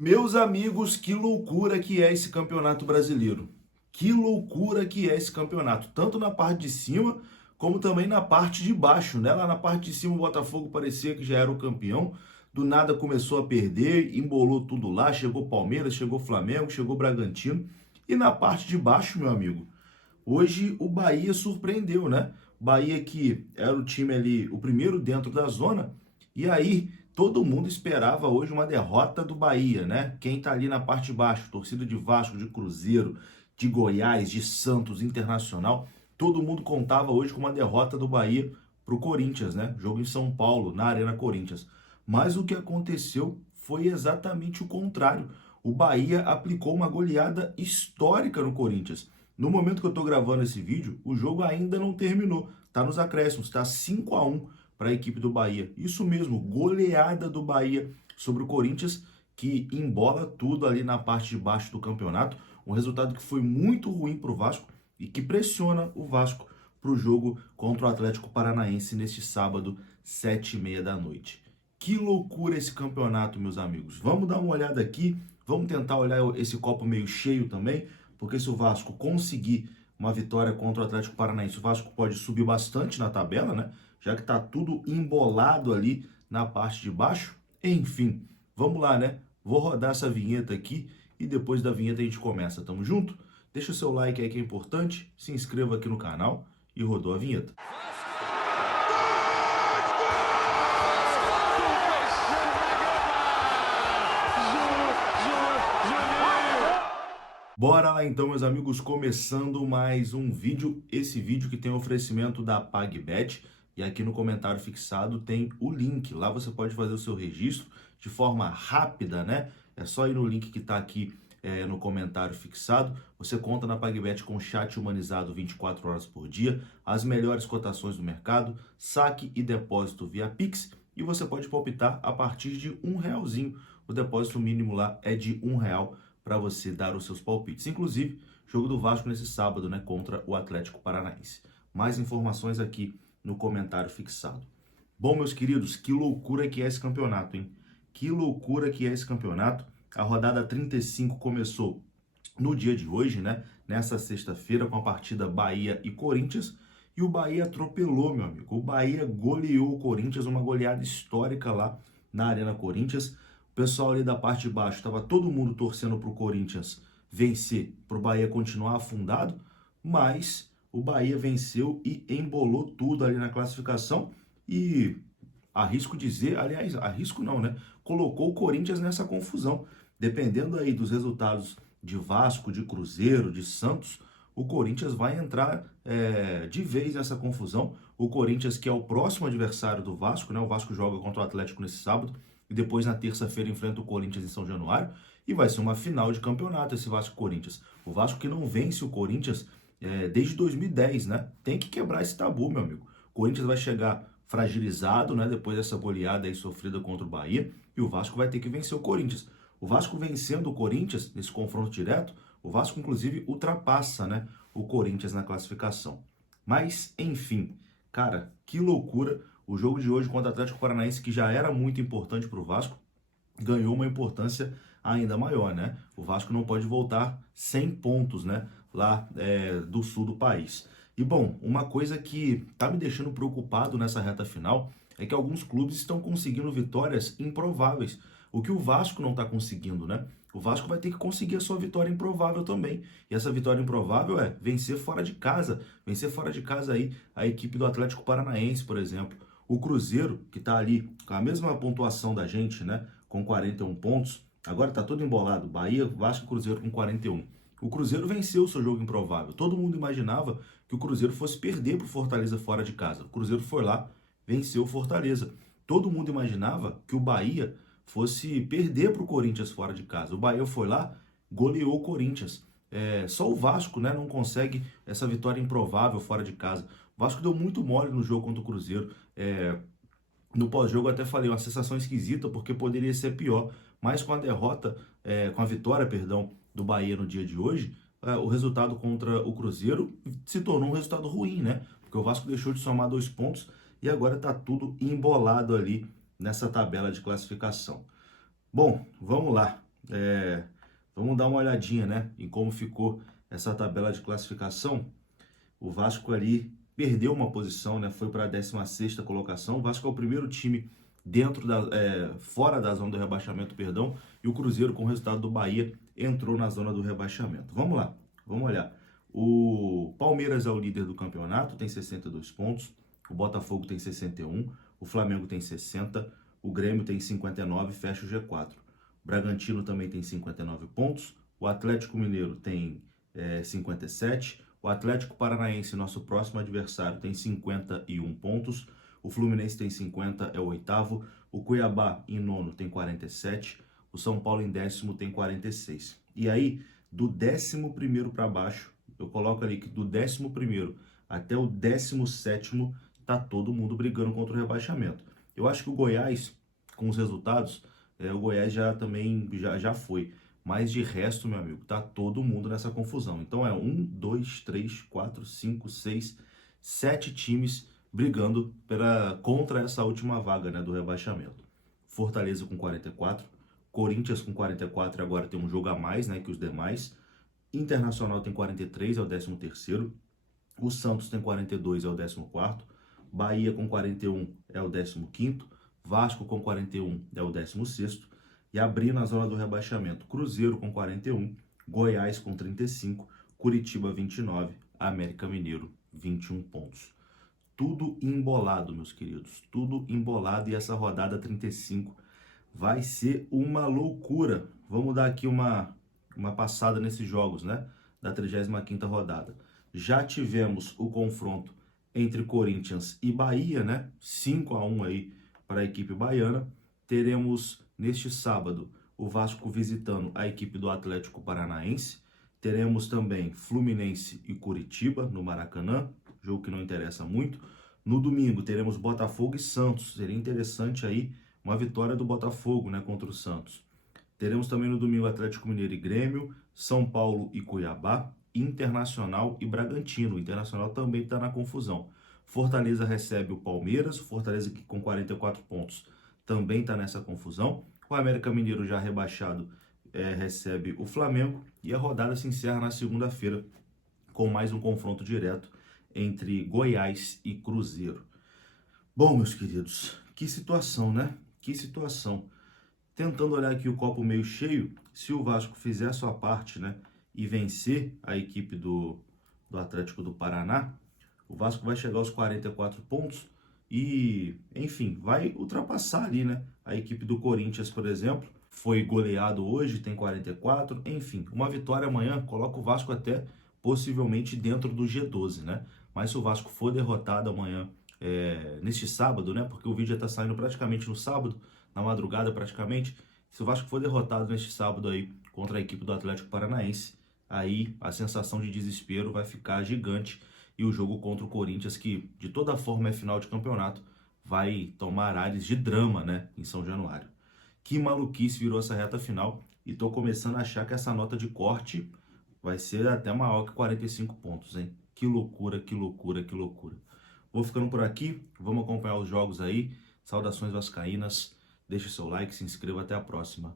Meus amigos, que loucura que é esse campeonato brasileiro. Que loucura que é esse campeonato, tanto na parte de cima, como também na parte de baixo, né? Lá na parte de cima o Botafogo parecia que já era o campeão, do nada começou a perder, embolou tudo lá, chegou Palmeiras, chegou Flamengo, chegou Bragantino. E na parte de baixo, meu amigo, hoje o Bahia surpreendeu, né? Bahia que era o time ali, o primeiro dentro da zona, e aí todo mundo esperava hoje uma derrota do Bahia, né? Quem tá ali na parte de baixo, torcida de Vasco, de Cruzeiro, de Goiás, de Santos, Internacional, todo mundo contava hoje com uma derrota do Bahia pro Corinthians, né? Jogo em São Paulo, na Arena Corinthians. Mas o que aconteceu foi exatamente o contrário. O Bahia aplicou uma goleada histórica no Corinthians. No momento que eu estou gravando esse vídeo, o jogo ainda não terminou. Está nos acréscimos, está 5-1 para a equipe do Bahia. Isso mesmo, goleada do Bahia sobre o Corinthians, que embola tudo ali na parte de baixo do campeonato. Um resultado que foi muito ruim para o Vasco e que pressiona o Vasco para o jogo contra o Atlético Paranaense neste sábado, 7h30 da noite. Que loucura esse campeonato, meus amigos. Vamos dar uma olhada aqui, vamos tentar olhar esse copo meio cheio também, porque se o Vasco conseguir uma vitória contra o Atlético Paranaense, o Vasco pode subir bastante na tabela, né? Já que tá tudo embolado ali na parte de baixo. Enfim, vamos lá, né? Vou rodar essa vinheta aqui e depois da vinheta a gente começa. Tamo junto? Deixa o seu like aí que é importante, se inscreva aqui no canal e rodou a vinheta. Bora lá então, meus amigos, começando mais um vídeo. Esse vídeo que tem oferecimento da PagBet, e aqui no comentário fixado tem o link. Lá você pode fazer o seu registro de forma rápida, né? É só ir no link que está aqui no comentário fixado. Você conta na PagBet com chat humanizado 24 horas por dia, as melhores cotações do mercado, saque e depósito via Pix, e você pode palpitar a partir de R$ 1. O depósito mínimo lá é de R$ 1 para você dar os seus palpites. Inclusive, jogo do Vasco nesse sábado, né, contra o Atlético Paranaense. Mais informações aqui no comentário fixado. Bom, meus queridos, que loucura que é esse campeonato, hein? Que loucura que é esse campeonato. A rodada 35 começou no dia de hoje, né? Nessa sexta-feira, com a partida Bahia e Corinthians. E o Bahia atropelou, meu amigo. O Bahia goleou o Corinthians, uma goleada histórica lá na Arena Corinthians. O pessoal ali da parte de baixo, estava todo mundo torcendo para o Corinthians vencer, para o Bahia continuar afundado, mas o Bahia venceu e embolou tudo ali na classificação e arrisco dizer, aliás, arrisco não, né? Colocou o Corinthians nessa confusão. Dependendo aí dos resultados de Vasco, de Cruzeiro, de Santos, o Corinthians vai entrar de vez nessa confusão. O Corinthians, que é o próximo adversário do Vasco, né? O Vasco joga contra o Atlético nesse sábado e depois na terça-feira enfrenta o Corinthians em São Januário. E vai ser uma final de campeonato esse Vasco-Corinthians. O Vasco que não vence o Corinthians desde 2010, né? Tem que quebrar esse tabu, meu amigo. O Corinthians vai chegar fragilizado, né? Depois dessa goleada aí sofrida contra o Bahia. E o Vasco vai ter que vencer o Corinthians. O Vasco vencendo o Corinthians nesse confronto direto, o Vasco inclusive ultrapassa, né, o Corinthians na classificação. Mas, enfim, cara, que loucura. O jogo de hoje contra o Atlético Paranaense, que já era muito importante para o Vasco, ganhou uma importância ainda maior, né? O Vasco não pode voltar sem pontos, né, lá do sul do país. E bom, uma coisa que tá me deixando preocupado nessa reta final é que alguns clubes estão conseguindo vitórias improváveis, o que o Vasco não está conseguindo, né? O Vasco vai ter que conseguir a sua vitória improvável também. E essa vitória improvável é vencer fora de casa. Vencer fora de casa aí a equipe do Atlético Paranaense, por exemplo. O Cruzeiro, que está ali com a mesma pontuação da gente, né? Com 41 pontos. Agora está todo embolado. Bahia, Vasco e Cruzeiro com 41. O Cruzeiro venceu o seu jogo improvável. Todo mundo imaginava que o Cruzeiro fosse perder para o Fortaleza fora de casa. O Cruzeiro foi lá, venceu o Fortaleza. Todo mundo imaginava que o Bahia fosse perder para o Corinthians fora de casa. O Bahia foi lá, goleou o Corinthians. Só o Vasco, né, não consegue essa vitória improvável fora de casa. O Vasco deu muito mole no jogo contra o Cruzeiro. No pós-jogo até falei, uma sensação esquisita, porque poderia ser pior. Mas com a derrota, com a vitória, perdão, do Bahia no dia de hoje, o resultado contra o Cruzeiro se tornou um resultado ruim, né? Porque o Vasco deixou de somar 2 pontos e agora está tudo embolado ali nessa tabela de classificação. Bom, vamos lá. Vamos dar uma olhadinha, né, em como ficou essa tabela de classificação. O Vasco ali perdeu uma posição, né, foi para a 16ª colocação. O Vasco é o primeiro time fora da zona do rebaixamento, perdão, e o Cruzeiro, com o resultado do Bahia, entrou na zona do rebaixamento. Vamos lá, vamos olhar. O Palmeiras é o líder do campeonato, tem 62 pontos, o Botafogo tem 61, o Flamengo tem 60, o Grêmio tem 59, fecha o G4. O Bragantino também tem 59 pontos, o Atlético Mineiro tem 57, o Atlético Paranaense, nosso próximo adversário, tem 51 pontos, o Fluminense tem 50, é o oitavo, o Cuiabá em nono tem 47, o São Paulo em décimo tem 46. E aí, do 11º para baixo, eu coloco ali que do 11º até o 17º tá todo mundo brigando contra o rebaixamento. Eu acho que o Goiás, com os resultados, o Goiás já foi. Mas de resto, meu amigo, tá todo mundo nessa confusão. Então é 1, 2, 3, 4, 5, 6, 7 times brigando contra essa última vaga, né, do rebaixamento. Fortaleza com 44, Corinthians com 44 e agora tem um jogo a mais, né, que os demais. Internacional tem 43, é o 13º. O Santos tem 42, é o 14º. Bahia com 41 é o 15º. Vasco com 41 é o 16º. E abrindo a zona do rebaixamento, Cruzeiro com 41, Goiás com 35, Curitiba 29, América Mineiro 21 pontos. Tudo embolado, meus queridos, tudo embolado, e essa rodada 35 vai ser uma loucura. Vamos dar aqui uma passada nesses jogos, né, da 35ª rodada. Já tivemos o confronto entre Corinthians e Bahia, né, 5-1 aí para a equipe baiana. Teremos neste sábado o Vasco visitando a equipe do Atlético Paranaense. Teremos também Fluminense e Curitiba no Maracanã, jogo que não interessa muito. No domingo teremos Botafogo e Santos. Seria interessante aí uma vitória do Botafogo, né, contra o Santos. Teremos também no domingo Atlético Mineiro e Grêmio, São Paulo e Cuiabá, Internacional e Bragantino. O Internacional também está na confusão. Fortaleza recebe o Palmeiras, Fortaleza que com 44 pontos também está nessa confusão. O América Mineiro, já rebaixado, recebe o Flamengo. E a rodada se encerra na segunda-feira com mais um confronto direto entre Goiás e Cruzeiro. Bom, meus queridos, que situação, né? Que situação. Tentando olhar aqui o copo meio cheio, se o Vasco fizer a sua parte, né, e vencer a equipe do Atlético do Paraná, o Vasco vai chegar aos 44 pontos e, enfim, vai ultrapassar ali, né, a equipe do Corinthians, por exemplo. Foi goleado hoje, tem 44, enfim, uma vitória amanhã coloca o Vasco até possivelmente dentro do G12, né? Mas se o Vasco for derrotado amanhã, neste sábado, né, porque o vídeo já está saindo praticamente no sábado, na madrugada praticamente, se o Vasco for derrotado neste sábado aí contra a equipe do Atlético Paranaense, aí a sensação de desespero vai ficar gigante e o jogo contra o Corinthians, que de toda forma é final de campeonato, vai tomar ares de drama, né, em São Januário. Que maluquice virou essa reta final e tô começando a achar que essa nota de corte vai ser até maior que 45 pontos, hein? Que loucura, que loucura, que loucura. Vou ficando por aqui, vamos acompanhar os jogos aí. Saudações vascaínas. Deixe seu like, se inscreva, até a próxima.